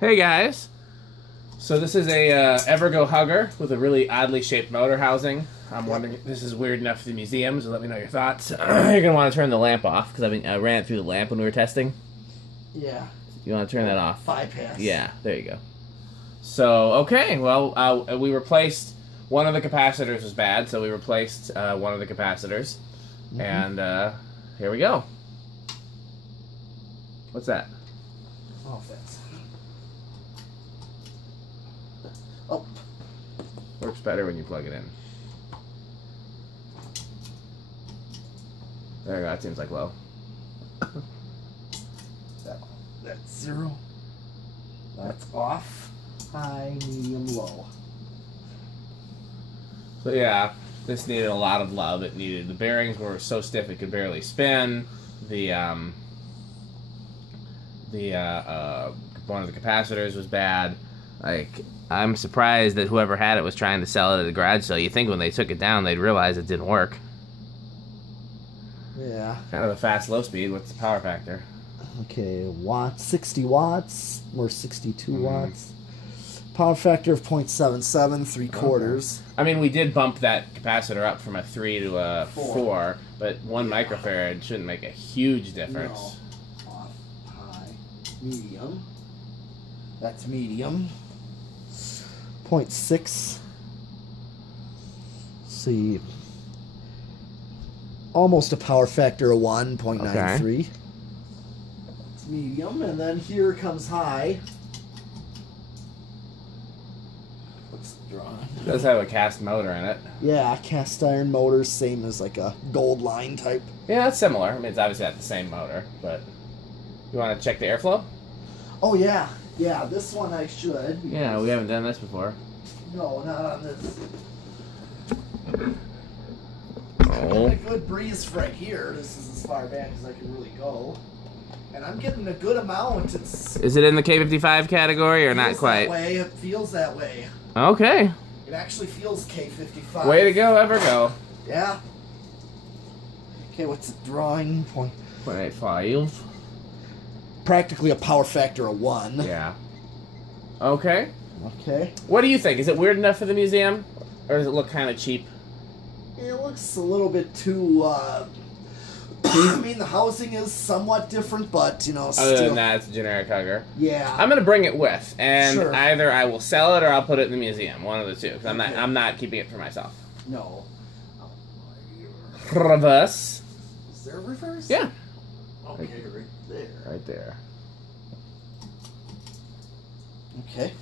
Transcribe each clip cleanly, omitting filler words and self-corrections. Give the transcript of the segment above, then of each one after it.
Hey guys! So this is a Evergo hugger with a really oddly shaped motor housing. I'm wondering if this is weird enough for the museum, so let me know your thoughts. You're going to want to turn the lamp off, because I ran it through the lamp when we were testing. Yeah. You want to turn that off? Bypass. Yeah, there you go. So, okay, well, we replaced... One of the capacitors was bad, so we replaced one of the capacitors. Mm-hmm. And here we go. What's that? Oh, that's... Oh. Works better when you plug it in. There you go, that seems like low. That's 0. That's off. High, medium, low. So yeah, this needed a lot of love. It needed... The bearings were so stiff it could barely spin. One of the capacitors was bad. Like, I'm surprised that whoever had it was trying to sell it at a garage sale. You think when they took it down, they'd realize it didn't work. Yeah. Kind of a fast low speed. What's the power factor? Okay, watts, 60 watts, or 62 watts. Power factor of 0.77, 3/4. I mean, we did bump that capacitor up from a 3 to a 4, but 1 microfarad shouldn't make a huge difference. No. Off, high, medium. That's medium. 0.6. See. Almost a power factor of 1, 0.93. Okay. It's medium, and then here comes high. It does have a cast motor in it. Yeah, cast iron motor, same as like a gold line type. Yeah, it's similar. I mean, it's obviously not the same motor, but... You want to check the airflow? Oh, yeah. Yeah, this one I should. Yeah, we haven't done this before. No, not on this. Oh. I'm getting a good breeze right here. This is as far back as I can really go. And I'm getting a good amount. Is it in the K55 category or not quite? It feels that way. Okay. It actually feels K55. Way to go, Evergo. Yeah. Okay, what's the drawing? 0.85. Practically a power factor of 1. Yeah. Okay. Okay. What do you think? Is it weird enough for the museum? Or does it look kind of cheap? It looks a little bit too, I mean, the housing is somewhat different, but, you know, still... Other than that, it's a generic hugger. Yeah. I'm going to bring it with, and sure. Either I will sell it or I'll put it in the museum. One of the two, because I'm not keeping it for myself. No. Reverse. Is there a reverse? Yeah. Okay, right there. Right there. Okay.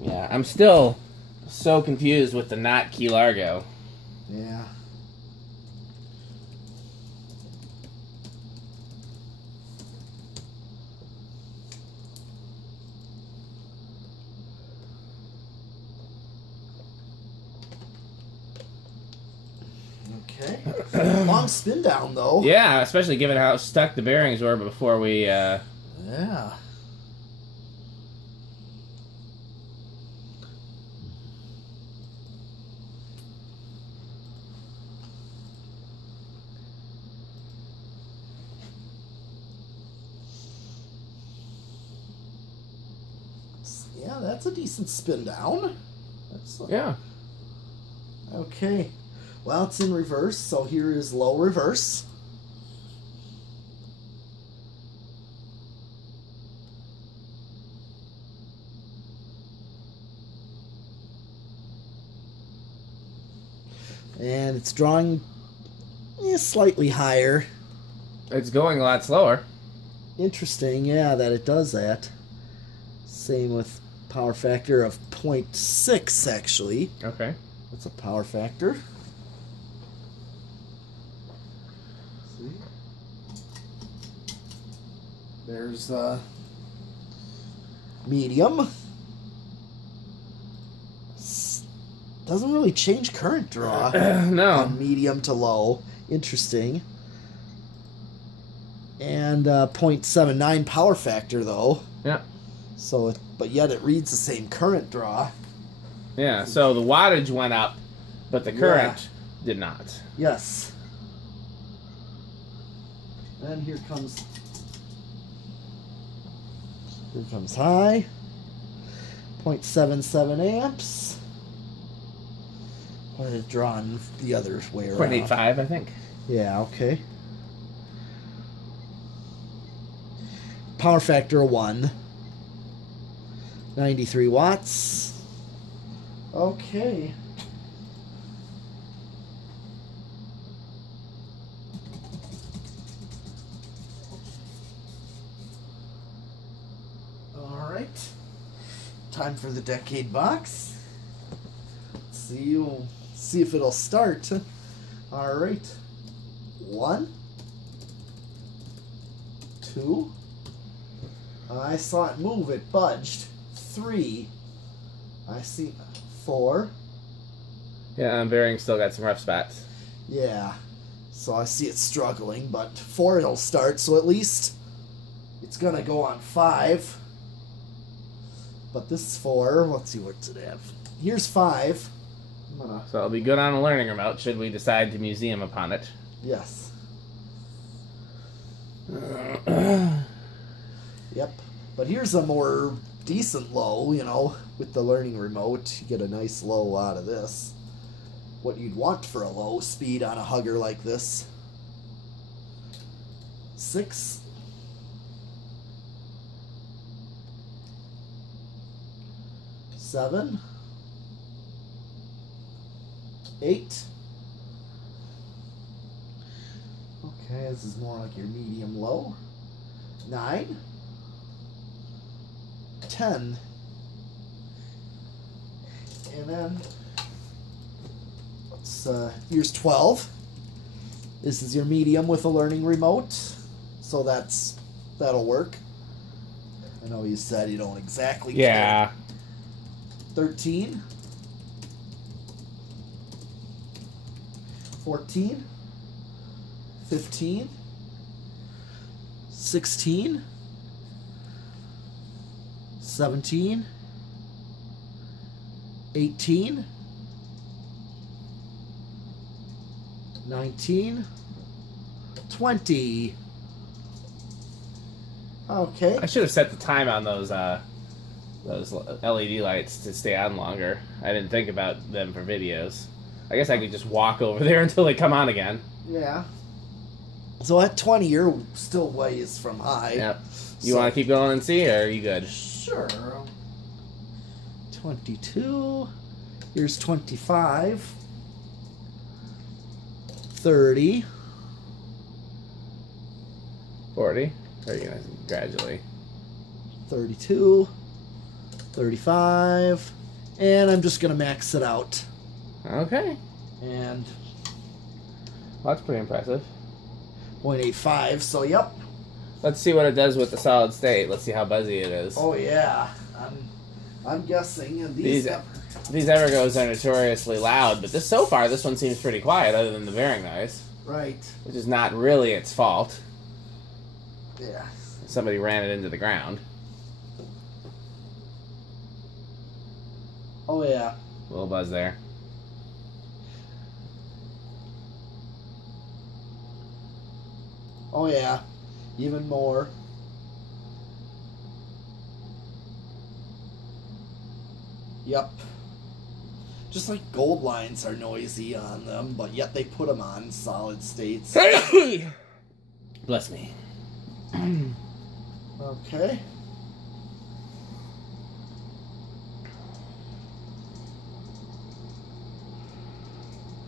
Yeah, I'm still so confused with the not key Largo. Yeah. Okay. Long spin down, though. Yeah, especially given how stuck the bearings were before we... Yeah. Yeah, that's a decent spin down. Yeah. Okay. Well, it's in reverse, so here is low reverse. And it's drawing slightly higher. It's going a lot slower. Interesting, yeah, that it does that. Same with power factor of 0.6, actually. Okay. That's a power factor. See? There's medium. Doesn't really change current draw. No. On medium to low. Interesting. And 0.79 power factor, though. Yeah. So, but yet it reads the same current draw. Yeah, so the wattage went up, but the current did not. Yes. And here comes high. 0.77 amps. Why did it draw the other way around? 0.85, I think. Yeah, okay. Power factor 1. 93 watts. Okay. All right. Time for the decade box. See if it'll start. All right. 1, 2. I saw it move. It budged. 3. I see 4. Yeah, Varying still got some rough spots. Yeah. So I see it struggling, but 4 it'll start, so at least it's gonna go on 5. But this is 4. Let's see, what's it have? Here's 5. So it'll be good on a learning remote should we decide to museum upon it. Yes. Yep. But here's a more decent low, you know, with the learning remote. You get a nice low out of this. What you'd want for a low speed on a hugger like this. 6. 7. 8. Okay, this is more like your medium low. 9. 10. And then here's 12. This is your medium with a learning remote, so that'll work. I know you said you don't exactly care. 13. 14. 15. 16. 17. 18. 19. 20. Okay. I should have set the time on those LED lights to stay on longer. I didn't think about them for videos. I guess I could just walk over there until they come on again. Yeah. So at 20, you're still ways from high. Yep. You want to keep going and see, or are you good? Sure. 22. Here's 25. 30. 40. Or are you going to gradually? 32. 35. And I'm just going to max it out. Okay. And well, that's pretty impressive. 0.85, so yep. Let's see what it does with the solid state. Let's see how buzzy it is. Oh yeah. I'm guessing these Evergos are notoriously loud, but so far this one seems pretty quiet other than the bearing noise. Right. Which is not really its fault. Yeah. Somebody ran it into the ground. Oh yeah. A little buzz there. Oh yeah, even more. Yep. Just like gold lines are noisy on them, but yet they put them on solid states. Bless me. Okay.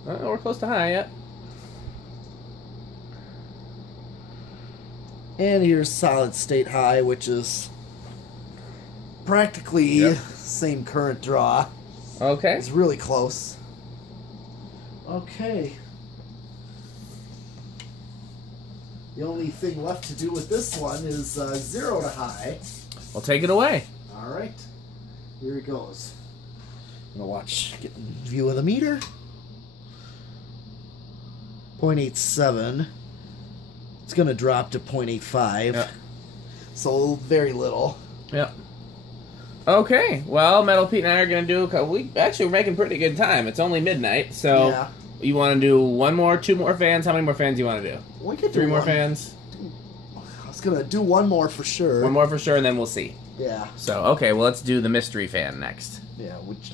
We're close to high yet. And here's solid state high, which is practically same current draw. Okay. It's really close. Okay. The only thing left to do with this one is 0 to high. Well, take it away. All right. Here it goes. I'm going to get a view of the meter. 0.87. It's going to drop to 0.85. Yep. So very little. Yep. Okay, well, Metal Pete and I are going to do... We actually we're making pretty good time. It's only midnight, so... Yeah. You want to do one more, two more fans? How many more fans do you want to do? We could Three do more one. fans? I was going to do one more for sure. One more for sure, and then we'll see. Yeah. So, okay, well, let's do the mystery fan next. Yeah, which...